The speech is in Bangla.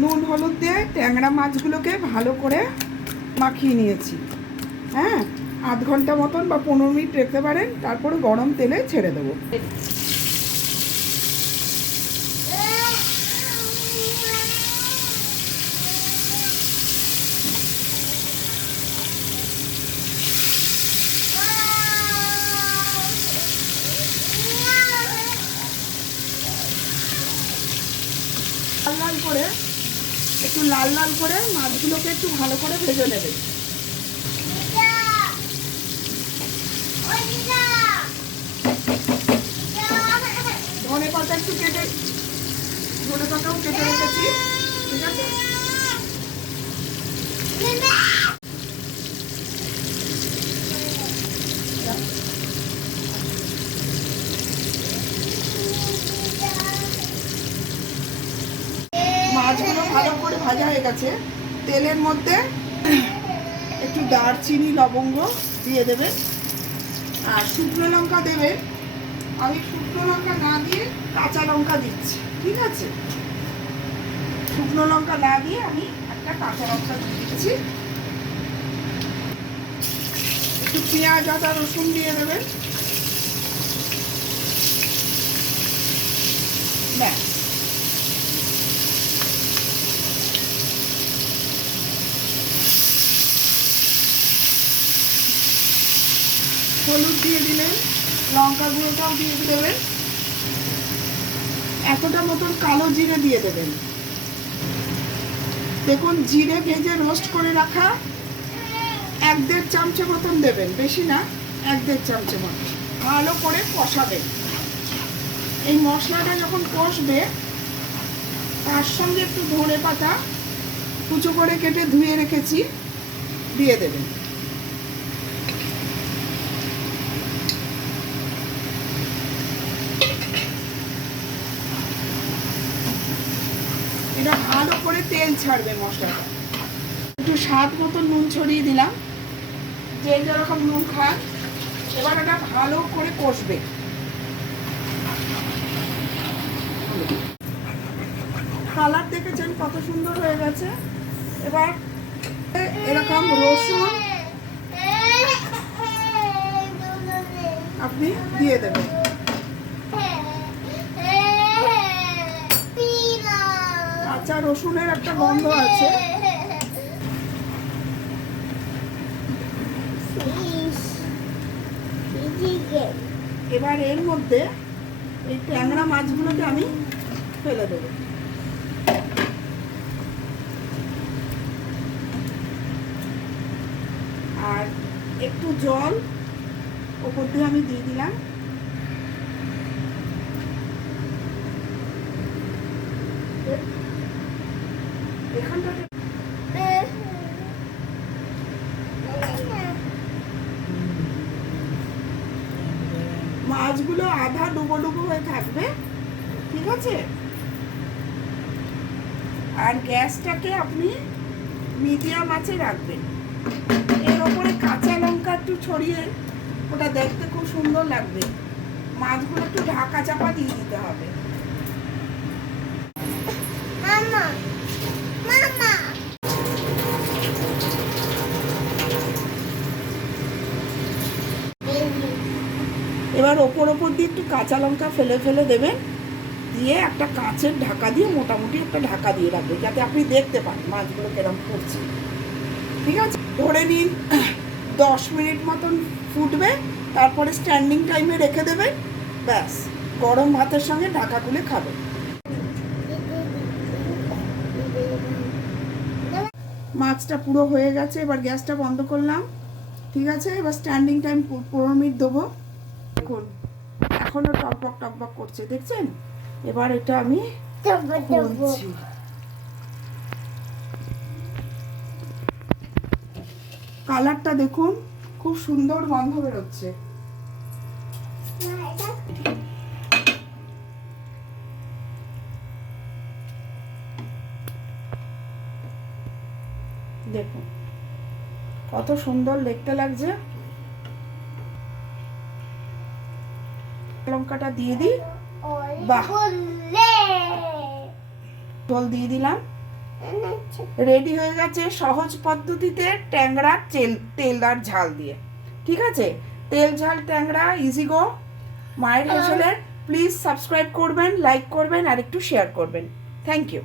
নুন হলুদ দিয়ে ট্যাংরা মাছগুলোকে ভালো করে মাখিয়ে নিয়েছি। হ্যাঁ, আধ ঘন্টা মতন বা 15 মিনিট রেখে পারেন, তারপরে গরম তেলে ছেড়ে দেবো। লাল লাল করে একটু লাল লাল করে মাছগুলোকে একটু ভালো করে ভেজে নেবেন। ধনে পাতা একটু কেটে, ধনে পাতাও কেটে রেখেছি। ঠিক আছে, মাছগুলো ভালো করে ভাজা হয়ে গেছে। তেলের মধ্যে একটু দারচিনি লবঙ্গ দিয়ে দেবেন, আর শুকনো লঙ্কা দেবেন। আমি শুকনো লঙ্কা না দিয়ে কাঁচা লঙ্কা দিচ্ছি। ঠিক আছে, শুকনো লঙ্কা না দিয়ে আমি একটা কাঁচা লঙ্কা দিচ্ছি। একটু পেঁয়াজ আদা রসুন দিয়ে দেবেন। ব্যাস, হলুদ দিয়ে দিলেন, লঙ্কা গুঁড়োটাও দিয়ে দেবেন। এতটা মতন কালো জিরে দিয়ে দেবেন। দেখুন, জিরে ভেজে রোস্ট করে রাখা 1-1.5 চামচে মতন দেবেন, বেশি না, 1-1.5 চামচে মতন। ভালো করে কষাবেন। এই মশলাটা যখন কষবে, তার সঙ্গে একটু ধনে পাতা কুচো করে কেটে ধুয়ে রেখেছি দিয়ে দেবেন। এটা ভালো করে তেল ছাড়বে মশলাটা। একটু স্বাদ মতো নুন ছড়িয়ে দিলাম, যে যেরকম নুন খান। এবার এটা ভালো করে কষবে। কালার দেখেছেন কত সুন্দর হয়ে গেছে। এবার এরকম রসুন আপনি দিয়ে দেবেন। কাঁচা রসুনের একটা গন্ধ আছে। এবার এর মধ্যে এই ট্যাংরা মাছগুলোকে আমি ফেলে দেবো। আর একটু জল ওপর দিয়ে আমি দিয়ে দিলাম। এখানটাতে মাছগুলো আধা ডুবো ডুবো হয়ে থাকবে। ঠিক আছে, আর গ্যাসটাকে আপনি মিডিয়াম আঁচে রাখবেন। এর ওপরে কাঁচা লঙ্কা একটু ছড়িয়ে, ওটা দেখতে খুব সুন্দর লাগবে। মাছগুলো একটু ঢাকা চাপা দিয়ে দিতে হবে। এবার ওপর দিয়ে একটু কাঁচা লঙ্কা ফেলে ফেলে দেবেন, দিয়ে একটা কাঁচের ঢাকা দিয়ে, মোটামুটি একটা ঢাকা দিয়ে রাখবেন, যাতে আপনি দেখতে পান মাছগুলো কেরম ফুটছে। ঠিক আছে, ধরে নিন 10 মিনিট মতন ফুটবে, তারপরে স্ট্যান্ডিং টাইমে রেখে দেবেন। ব্যাস, গরম ভাতের সঙ্গে ঢাকা খুলে খাবেন। মাছটা পুরো হয়ে গেছে, এবার গ্যাসটা বন্ধ করলাম। ঠিক আছে, এবার স্ট্যান্ডিং টাইম 15 মিনিট দেবো। দেখুন, এখনো টকবক টকবক করছে, দেখছেন? এবার এটা আমি খুলছি। কালারটা দেখুন, খুব সুন্দর গন্ধ বেরোচ্ছে। দেখুন কত সুন্দর দেখতে লাগছে। লঙ্কাটা দিয়ে দিই। বাহ, জল দিয়ে দিলাম। রেডি হয়ে গেছে সহজ পদ্ধতিতে ট্যাংরা তেল আর ঝাল দিয়ে। ঠিক আছে, তেল ঝাল ট্যাংরা ইজি গো। মায়ের হেসেলের প্লিজ সাবস্ক্রাইব করবেন, লাইক করবেন আর একটু শেয়ার করবেন। Thank you.